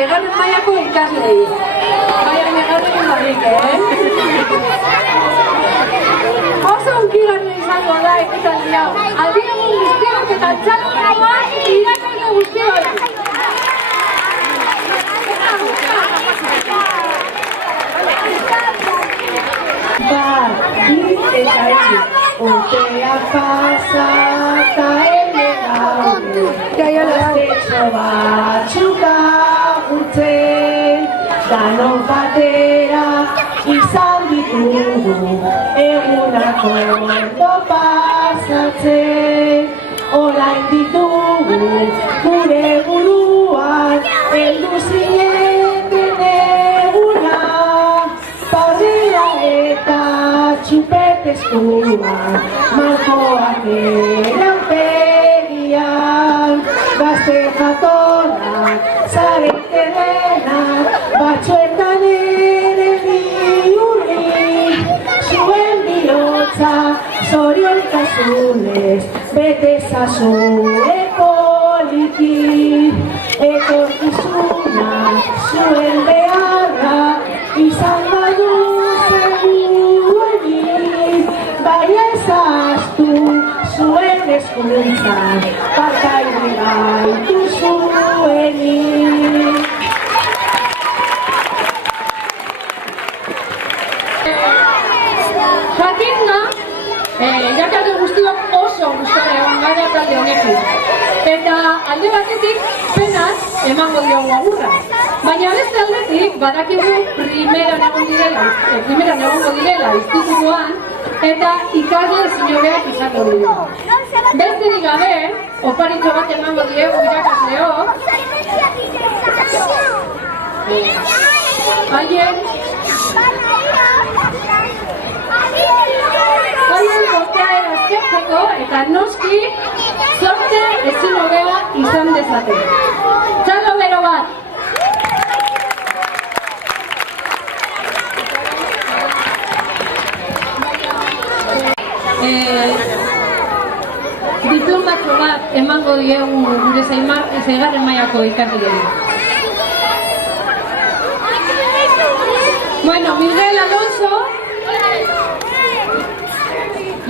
Seigarren mailako ikaslei. Baina negarren barik, Oso unkigarria izango da ekitaldi hau. Aldiagun guztiok eta txaloa irakasle guztiok. Bat, bi eta eki. Urtea pasa eta ene gaude. Gaztetxo batzuk agurtzen. Danok batera izan ditugu. Egunako ondo pasatzen. Orain ditugu gure buruan. Heldu zineten eguna. Paurria eta txupet eskuan. Markoak eranpegian. Gazte jatorrak zarete denak. Batzuetan ere biurri. Zuen bihotza zoriontasunez. Bete zazue poliki. Etorkizuna zuen beharra. Izan badu zeruenik. Baina ezaztu zuen eskuntzan. Partaide gaitu zuenik. Jakinda, irakasle guztiok oso gustora egon gara talde honekin. Eta alde batetik penaz emango diogu agurra. Baina beste aldetik badakigu primeran egongo direla institutuan eta ikasle zinobeak izango dira. Besterik gabe, oparitxo bat emango diegu irakasleok. Haien bosteaera aztertzeko eta noski zorte ezin hobea izan dezake. Txalo bero bat! Diplomatxo bat emango diegu gure seigarren mailako ikasleei. Bueno, Miguel Alonso,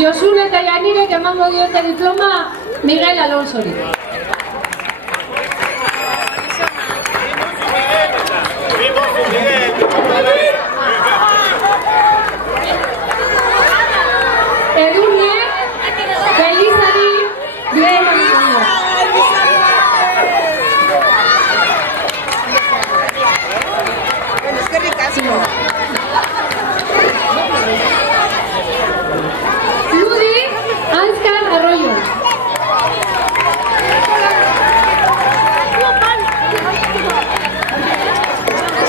Josune eta Janirek emango diote diploma Miguel Alonsori. Edurne, Felizari, Biema Miguel. Ludi Anscar Arroyo.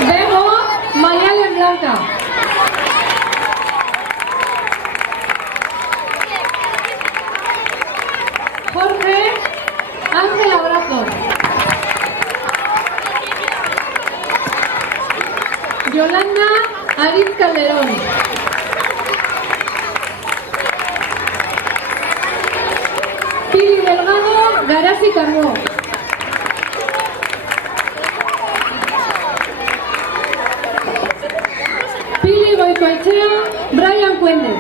Bego Mayalen Blanca. Jorge Ángel Abrazo. Yolanda Aritz Calderón. Pili Delgado Garasi Carbó. Pili Goicoechea Brian Cuende.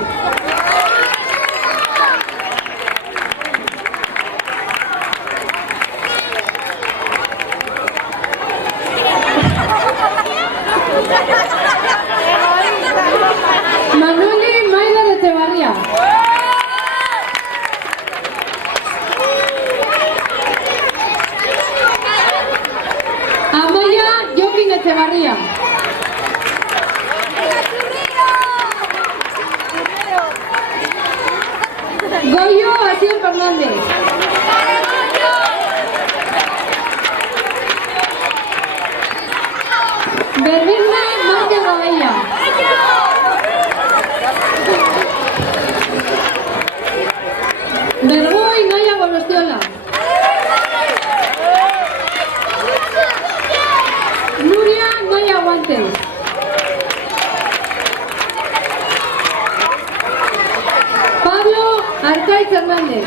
Manoli Mayra de Echevarría. Amaya Joaquín Echevarría. Goyo Asier Fernández. Bervirne Márquez Rabella. Bergoy Naya Golostiola. Nuria Naya Guantes. Pablo Arcaiz Hernández.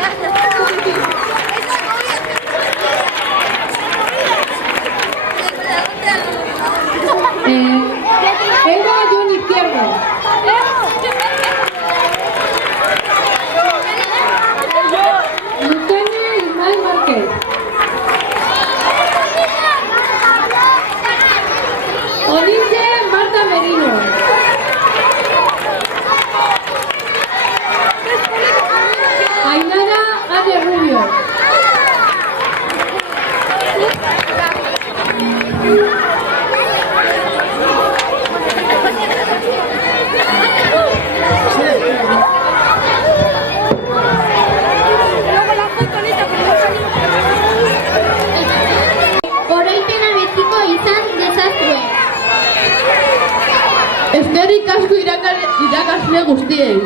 irakasle guztiei.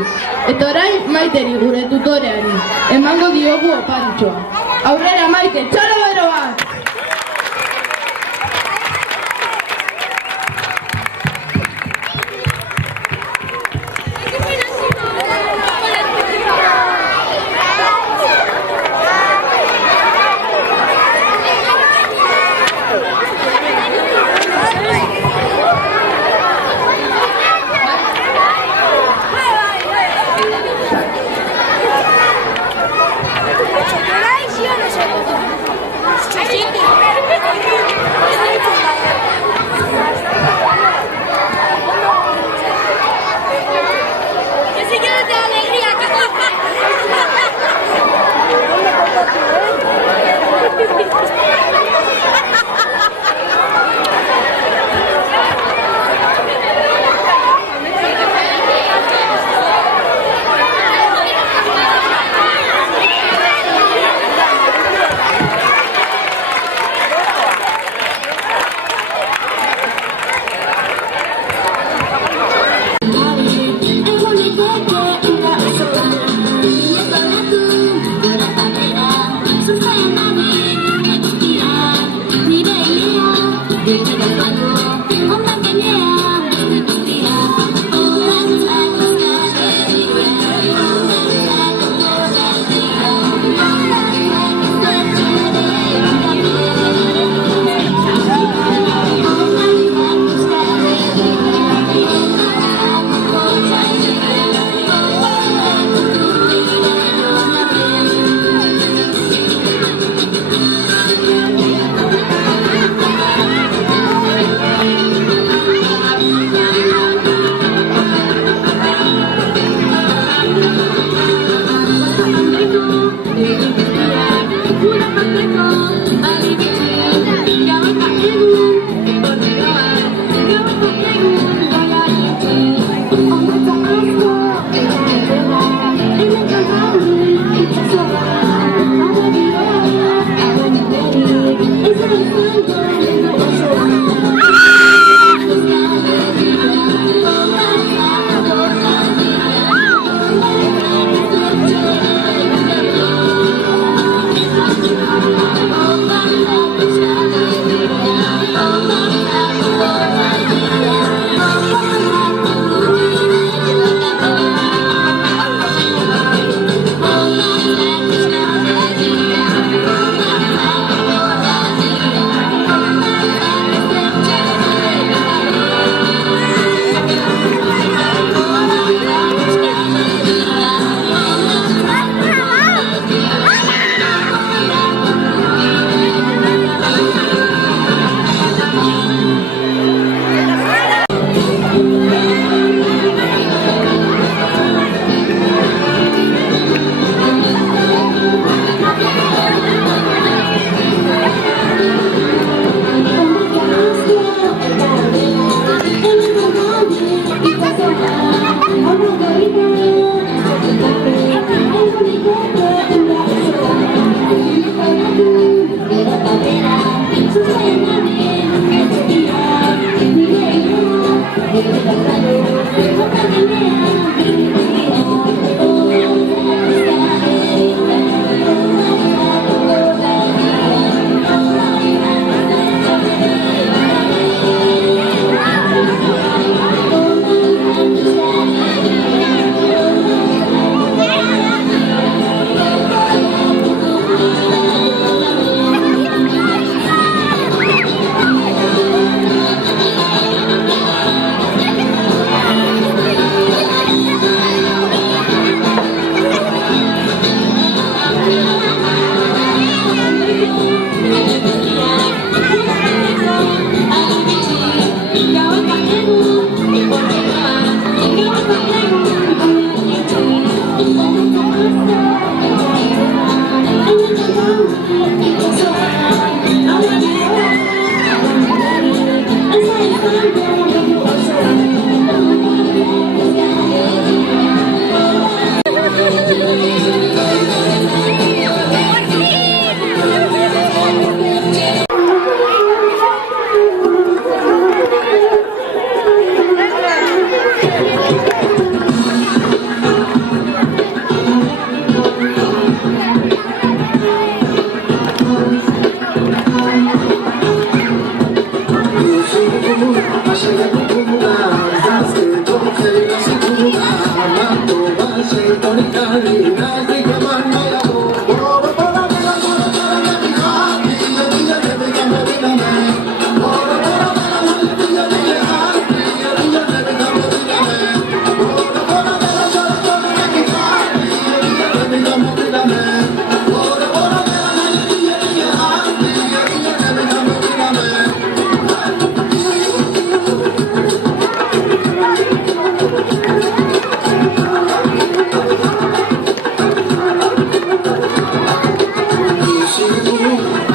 Eta orain Maiteri gure tutoreari, emango diogu oparitxoa. Aurrera Maite, txalo bero bat!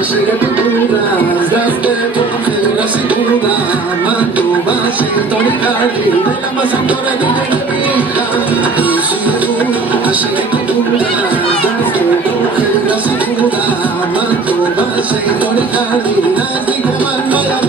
Sigue tu cura, desde tu mujer la segura, mando más en Toricali, de la más andora de la hija. Sigue tu cura, desde tu mujer la segura, mando más en Toricali, desde tu alma la